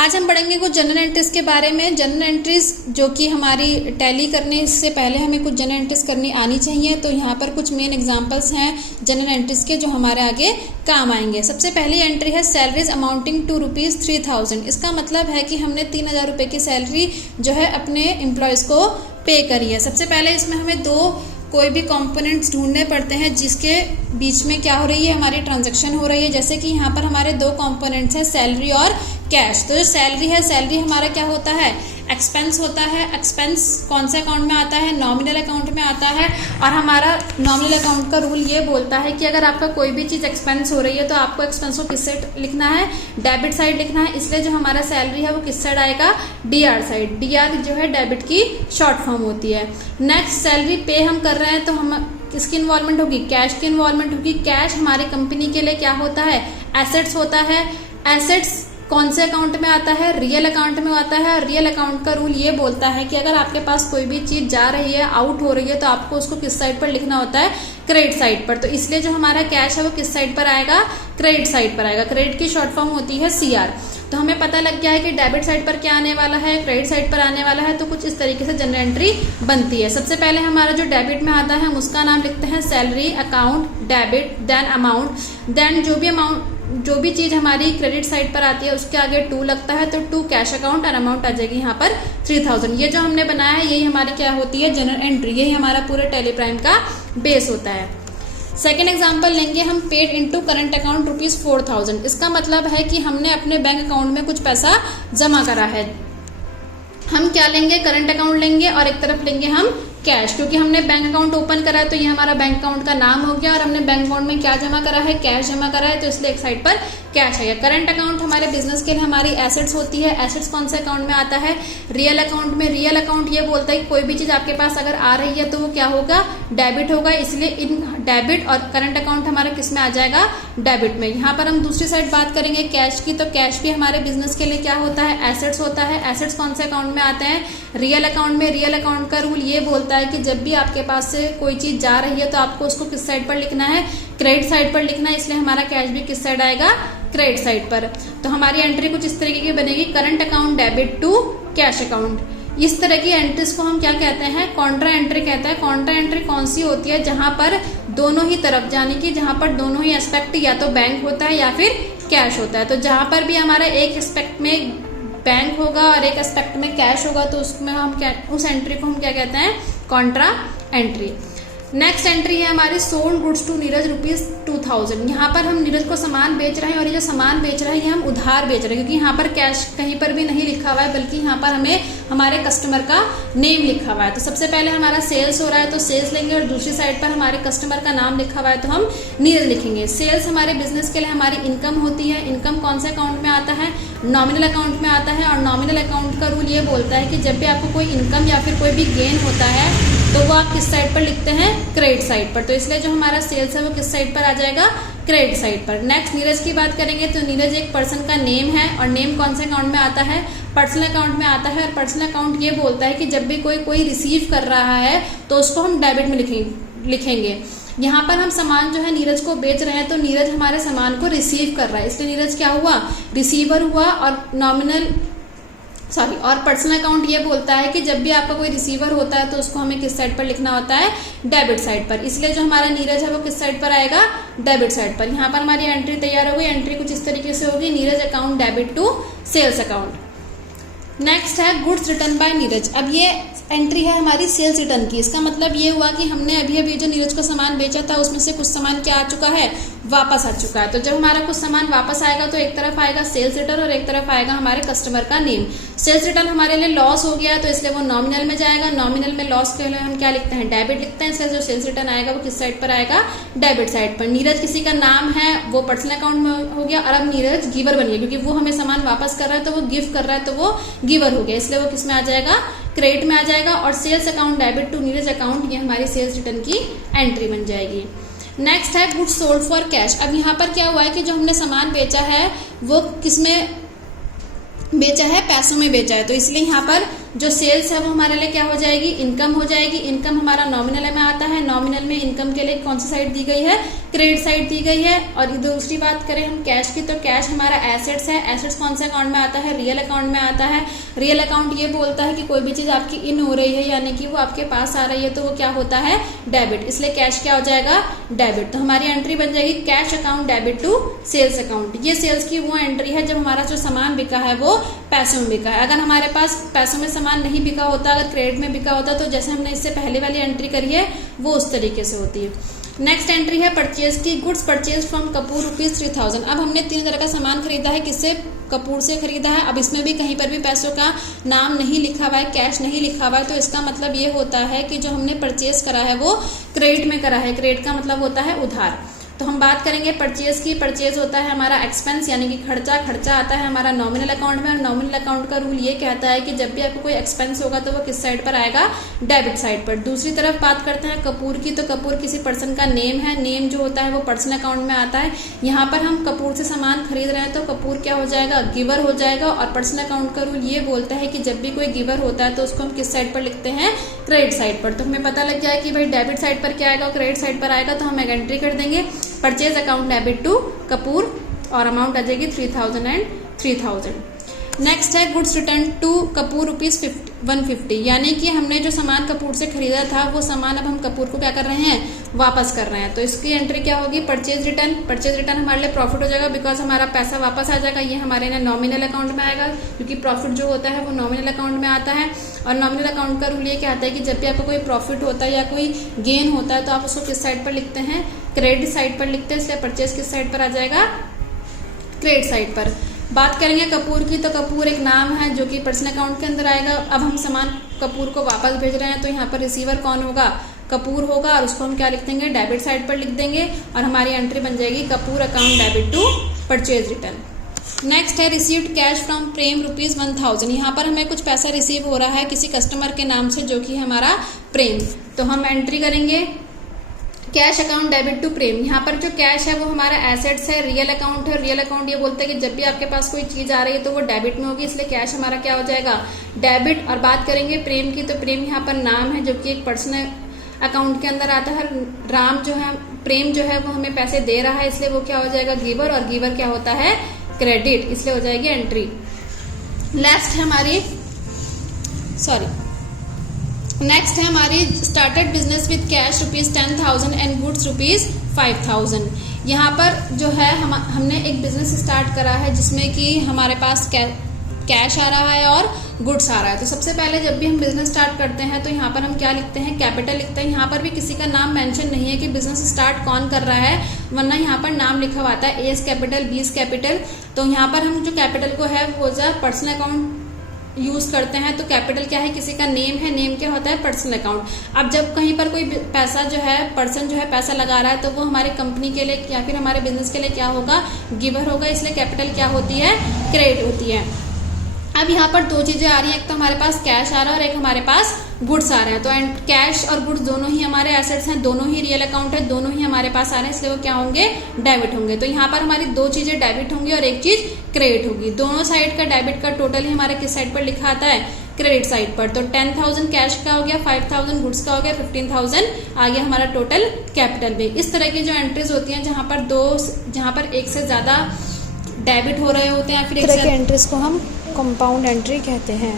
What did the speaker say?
आज हम पढ़ेंगे कुछ जनरल एंट्रीज के बारे में। जनरल एंट्रीज जो कि हमारी टैली करने से पहले हमें कुछ जनरल एंट्रीज करनी आनी चाहिए। तो यहाँ पर कुछ मेन एग्जांपल्स हैं जनरल एंट्रीज के जो हमारे आगे काम आएंगे। सबसे पहली एंट्री है सैलरीज अमाउंटिंग टू ₹3000। इसका मतलब है कि हमने 3000 रुपये की सैलरी जो है अपने एम्प्लॉयज़ को पे करी है। सबसे पहले इसमें हमें कोई भी कंपोनेंट्स ढूंढने पड़ते हैं जिसके बीच में क्या हो रही है, हमारी ट्रांजैक्शन हो रही है। जैसे कि यहाँ पर हमारे दो कंपोनेंट्स हैं, सैलरी और कैश। तो जो सैलरी है, सैलरी हमारा क्या होता है, एक्सपेंस होता है। एक्सपेंस कौन से अकाउंट में आता है, नॉमिनल अकाउंट में आता है। और हमारा नॉमिनल अकाउंट का रूल ये बोलता है कि अगर आपका कोई भी चीज़ एक्सपेंस हो रही है तो आपको एक्सपेंस को किस साइड लिखना है, डेबिट साइड लिखना है। इसलिए जो हमारा सैलरी है वो किस साइड आएगा, DR साइड। DR जो है डेबिट की शॉर्ट फॉर्म होती है। नेक्स्ट, सैलरी पे हम कर रहे हैं तो हम किसकी इन्वॉल्वमेंट होगी, कैश की इन्वॉल्वमेंट होगी। कैश हमारी कंपनी के लिए क्या होता है, एसेट्स होता है। एसेट्स कौन से अकाउंट में आता है, रियल अकाउंट में आता है। और रियल अकाउंट का रूल ये बोलता है कि अगर आपके पास कोई भी चीज़ जा रही है, आउट हो रही है, तो आपको उसको किस साइड पर लिखना होता है, क्रेडिट साइड पर। तो इसलिए जो हमारा कैश है वो किस साइड पर आएगा, क्रेडिट साइड पर आएगा। क्रेडिट की शॉर्ट फॉर्म होती है CR। तो हमें पता लग गया है कि डेबिट साइड पर क्या आने वाला है, क्रेडिट साइड पर आने वाला है। तो कुछ इस तरीके से जनरल एंट्री बनती है। सबसे पहले हमारा जो डेबिट में आता है हम उसका नाम लिखते हैं salary account, debit, then amount. Then जो भी चीज़ हमारी क्रेडिट साइड पर आती है उसके आगे 2 लगता है, तो 2 कैश अकाउंट और अमाउंट आ जाएगी यहाँ पर 3000। ये जो हमने बनाया है यही हमारी क्या होती है, जनरल एंट्री। यही हमारा पूरे टैली प्राइम का बेस होता है। सेकेंड एग्जाम्पल लेंगे हम, पेड इनटू करंट अकाउंट ₹4000। इसका मतलब है कि हमने अपने बैंक अकाउंट में कुछ पैसा जमा करा है। हम क्या लेंगे, करंट अकाउंट लेंगे और एक तरफ लेंगे हम कैश, क्योंकि हमने बैंक अकाउंट ओपन करा है तो ये हमारा बैंक अकाउंट का नाम हो गया। और हमने बैंक अकाउंट में क्या जमा करा है, कैश जमा करा है, तो इसलिए एक साइड पर कैश है। करंट अकाउंट हमारे बिजनेस के लिए हमारी एसेट्स होती है। एसेट्स कौन से अकाउंट में आता है, रियल अकाउंट में। रियल अकाउंट ये बोलता है कि कोई भी चीज़ आपके पास अगर आ रही है तो वो क्या होगा, डेबिट होगा। इसलिए इन डेबिट और करंट अकाउंट हमारा किस में आ जाएगा, डेबिट में। यहाँ पर हम दूसरी साइड बात करेंगे कैश की, तो कैश भी हमारे बिजनेस के लिए क्या होता है, एसेट्स होता है। एसेट्स कौन से अकाउंट में आते हैं, रियल अकाउंट में। रियल अकाउंट का रूल ये बोलता है कि जब भी आपके पास से कोई चीज़ जा रही है तो आपको उसको किस साइड पर लिखना है, क्रेडिट साइड पर लिखना है। इसलिए हमारा कैश भी किस साइड आएगा, क्रेडिट साइड पर। तो हमारी एंट्री कुछ इस तरीके की बनेगी, current account debit to cash account. इस तरह की एंट्रीज को हम क्या कहते हैं, कॉन्ट्रा एंट्री कहते हैं। कॉन्ट्रा एंट्री कौन सी होती है, जहां पर दोनों ही तरफ, यानी कि जहां पर दोनों ही एस्पेक्ट या तो बैंक होता है या फिर कैश होता है। तो जहां पर भी हमारा एक एस्पेक्ट में बैंक होगा और एक एस्पेक्ट में कैश होगा तो उसमें हम क्या, उस एंट्री को हम क्या कहते हैं, कॉन्ट्रा एंट्री। नेक्स्ट एंट्री है हमारी सोल्ड गुड्स टू नीरज ₹2000। यहाँ पर हम नीरज को सामान बेच रहे हैं और ये जो सामान बेच रहे हैं ये हम उधार बेच रहे हैं, क्योंकि यहाँ पर कैश कहीं पर भी नहीं लिखा हुआ है, बल्कि यहाँ पर हमें हमारे कस्टमर का नेम लिखा हुआ है। तो सबसे पहले हमारा सेल्स हो रहा है तो सेल्स लेंगे, और दूसरी साइड पर हमारे कस्टमर का नाम लिखा हुआ है तो हम नीरज लिखेंगे। सेल्स हमारे बिजनेस के लिए हमारी इनकम होती है। इनकम कौन से अकाउंट में आता है, नॉमिनल अकाउंट में आता है। और नॉमिनल अकाउंट का रूल ये बोलता है कि जब भी आपको कोई इनकम या फिर कोई भी गेन होता है तो वो आप किस साइड पर लिखते हैं, क्रेडिट साइड पर। तो इसलिए जो हमारा सेल्स है वो किस साइड पर आ जाएगा, क्रेडिट साइड पर। नेक्स्ट, नीरज की बात करेंगे तो नीरज एक पर्सन का नेम है, और नेम कौन से अकाउंट में आता है, पर्सनल अकाउंट में आता है। और पर्सनल अकाउंट ये बोलता है कि जब भी कोई रिसीव कर रहा है तो उसको हम डेबिट में लिखेंगे। यहाँ पर हम सामान जो है नीरज को बेच रहे हैं तो नीरज हमारे सामान को रिसीव कर रहा है, इसलिए नीरज क्या हुआ, रिसीवर हुआ। और पर्सनल अकाउंट ये बोलता है कि जब भी आपका कोई रिसीवर होता है तो उसको हमें किस साइड पर लिखना होता है, डेबिट साइड पर। इसलिए जो हमारा नीरज है वो किस साइड पर आएगा, डेबिट साइड पर। यहाँ पर हमारी एंट्री तैयार हो गई। एंट्री कुछ इस तरीके से होगी, Neeraj account debit to sales account. Next है गुड्स रिटर्न बाय नीरज। अब ये एंट्री है हमारी सेल्स रिटर्न की। इसका मतलब ये हुआ कि हमने अभी जो नीरज को सामान बेचा था उसमें से कुछ सामान क्या आ चुका है, वापस आ चुका है। तो जब हमारा कुछ सामान वापस आएगा तो एक तरफ आएगा सेल्स रिटर्न और एक तरफ आएगा हमारे कस्टमर का नेम। सेल्स रिटर्न हमारे लिए लॉस हो गया तो इसलिए वो नॉमिनल में जाएगा। नॉमिनल में लॉस के लिए हम क्या लिखते हैं, डेबिट लिखते हैं। इसलिए जो सेल्स रिटर्न आएगा वो किस साइड पर आएगा, डेबिट साइड पर। नीरज किसी का नाम है, वो पर्सनल अकाउंट में हो गया। और अब नीरज गिवर बन गया, क्योंकि वो हमें सामान वापस कर रहा है तो वो गिव कर रहा है तो वो गिवर हो गया, इसलिए वो किस में आ जाएगा, क्रेडिट में आ जाएगा। और sales account debit to Neeraj account, ये हमारी सेल्स रिटर्न की एंट्री बन जाएगी। नेक्स्ट है गुड्स सोल्ड फॉर कैश। अब यहाँ पर क्या हुआ है कि जो हमने सामान बेचा है वो किस में बेचा है, पैसों में बेचा है। तो इसलिए यहाँ पर जो सेल्स है वो हमारे लिए क्या हो जाएगी, इनकम हो जाएगी। इनकम हमारा नॉमिनल में आता है। नॉमिनल में इनकम के लिए कौन सी साइड दी गई है, क्रेडिट साइड दी गई है। और दूसरी बात करें हम कैश की, तो कैश हमारा एसेट्स है। एसेट्स कौन से अकाउंट में आता है? रियल अकाउंट में आता है। रियल अकाउंट ये बोलता है कि कोई भी चीज आपकी इन हो रही है, यानी कि वो आपके पास आ रही है, तो वो क्या होता है? डेबिट। इसलिए कैश क्या हो जाएगा? डेबिट। तो हमारी एंट्री बन जाएगी cash account debit to sales account. ये सेल्स की वो एंट्री है जब हमारा जो सामान बिका है वो पैसों में बिका है। अगर हमारे पास पैसों में सामान नहीं बिका होता, अगर क्रेडिट में बिका होता, तो जैसे हमने इससे पहले वाली एंट्री करी है वो उस तरीके से होती है। नेक्स्ट एंट्री है परचेज की। Goods purchase from Kapoor ₹3000। अब हमने 3000 का सामान खरीदा है, किससे? कपूर से खरीदा है। अब इसमें भी कहीं पर भी पैसों का नाम नहीं लिखा हुआ है, कैश नहीं लिखा हुआ है, तो इसका मतलब ये होता है कि जो हमने परचेज करा है वो क्रेडिट में करा है। क्रेडिट का मतलब होता है उधार। तो हम बात करेंगे परचेज की। परचेज होता है हमारा एक्सपेंस, यानी कि खर्चा। खर्चा आता है हमारा नॉमिनल अकाउंट में, और नॉमिनल अकाउंट का रूल ये कहता है कि जब भी आपको कोई एक्सपेंस होगा तो वो किस साइड पर आएगा? डेबिट साइड पर। दूसरी तरफ बात करते हैं कपूर की, तो कपूर किसी पर्सन का नेम है। नेम जो होता है वो पर्सन अकाउंट में आता है। यहाँ पर हम कपूर से सामान खरीद रहे हैं तो कपूर क्या हो जाएगा? गिवर हो जाएगा। और पर्सन अकाउंट का रूल ये बोलता है कि जब भी कोई गिवर होता है तो उसको हम किस साइड पर लिखते हैं? क्रेडिट साइड पर। तो हमें पता लग जाए कि भाई डेबिट साइड पर क्या आएगा और क्रेडिट साइड पर आएगा, तो हम एक एंट्री कर देंगे purchase account debit to Kapoor, और अमाउंट आ जाएगी 3000 एंड 3000। नेक्स्ट है गुड्स रिटर्न टू कपूर ₹150, यानी कि हमने जो सामान कपूर से खरीदा था वो सामान अब हम कपूर को क्या कर रहे हैं? वापस कर रहे हैं। तो इसकी एंट्री क्या होगी? Purchase return. परचेज रिटर्न हमारे लिए प्रॉफिट हो जाएगा, बिकॉज हमारा पैसा वापस आ जाएगा। ये हमारे ना नॉमिनल अकाउंट में आएगा, क्योंकि प्रॉफिट जो होता है वो नॉमिनल अकाउंट में आता है। और नॉमिनल अकाउंट का रूल ये कहता है कि जब भी आपको कोई प्रॉफिट होता है या कोई गेन होता है तो आप उसको किस साइड पर लिखते हैं? क्रेडिट साइड पर लिखते हैं। इसलिए परचेज किस साइड पर आ जाएगा? क्रेडिट साइड पर। बात करेंगे कपूर की, तो कपूर एक नाम है जो कि पर्सन अकाउंट के अंदर आएगा। अब हम सामान कपूर को वापस भेज रहे हैं, तो यहाँ पर रिसीवर कौन होगा? कपूर होगा, और उसको हम क्या लिख देंगे? डेबिट साइड पर लिख देंगे, और हमारी एंट्री बन जाएगी Kapoor account debit to purchase return. Next है रिसीव्ड कैश फ्रॉम प्रेम ₹1000। यहाँ पर हमें कुछ पैसा रिसीव हो रहा है किसी कस्टमर के नाम से, जो कि हमारा प्रेम। तो हम एंट्री करेंगे कैश अकाउंट डेबिट टू प्रेम। यहाँ पर जो कैश है वो हमारा एसेट्स है, रियल अकाउंट है। रियल अकाउंट ये बोलता है कि जब भी आपके पास कोई चीज आ रही है तो वो डेबिट में होगी, इसलिए कैश हमारा क्या हो जाएगा? डेबिट। और बात करेंगे प्रेम की, तो प्रेम यहाँ पर नाम है जो कि एक पर्सनल अकाउंट के अंदर आता है। राम जो है, प्रेम जो है वो हमें पैसे दे रहा है, इसलिए वो क्या हो जाएगा? गिवर। और गिवर क्या होता है? क्रेडिट, इसलिए हो जाएगी एंट्री। लास्ट है हमारी नेक्स्ट है हमारी started business with cash ₹10,000 and goods ₹5,000। यहाँ पर जो है हमने एक बिजनेस स्टार्ट करा है जिसमें कि हमारे पास कैश आ रहा है और गुड्स आ रहा है। तो सबसे पहले जब भी हम बिजनेस स्टार्ट करते हैं तो यहाँ पर हम क्या लिखते हैं? कैपिटल लिखते हैं। यहाँ पर भी किसी का नाम मेंशन नहीं है कि बिजनेस स्टार्ट कौन कर रहा है, वरना यहाँ पर नाम लिखा हुआ आता है एस कैपिटल, बीस कैपिटल। तो यहाँ पर हम जो कैपिटल को है वो पर्सन अकाउंट यूज करते हैं। तो कैपिटल क्या है? किसी का नेम है। नेम क्या होता है? Personal account. अब जब कहीं पर कोई पैसा जो है, पर्सन जो है पैसा लगा रहा है, तो वो हमारे कंपनी के लिए या फिर हमारे बिजनेस के लिए क्या होगा? गिवर होगा। इसलिए कैपिटल क्या होती है? क्रेडिट होती है। अब यहाँ पर दो चीजें आ रही हैं, एक तो हमारे पास कैश आ रहा है और एक हमारे पास गुड्स आ रहे हैं। तो कैश और गुड्स दोनों ही हमारे एसेट्स हैं, दोनों ही रियल अकाउंट है, दोनों ही हमारे पास आ रहे हैं, इसलिए वो क्या होंगे? डेबिट होंगे। तो यहाँ पर हमारी दो चीजें डेबिट होंगी और एक चीज क्रेडिट होगी। दोनों साइड का डेबिट का टोटल ही हमारे किस साइड पर लिखा आता है? क्रेडिट साइड पर। तो 10,000 कैश का हो गया, 5,000 गुड्स का हो गया, 15,000 आ गया हमारा टोटल कैपिटल में। इस तरह की जो एंट्रीज होती हैं जहाँ पर एक से ज्यादा डेबिट हो रहे होते हैं, फिर एक से एंट्रीज को हम कंपाउंड एंट्री कहते हैं।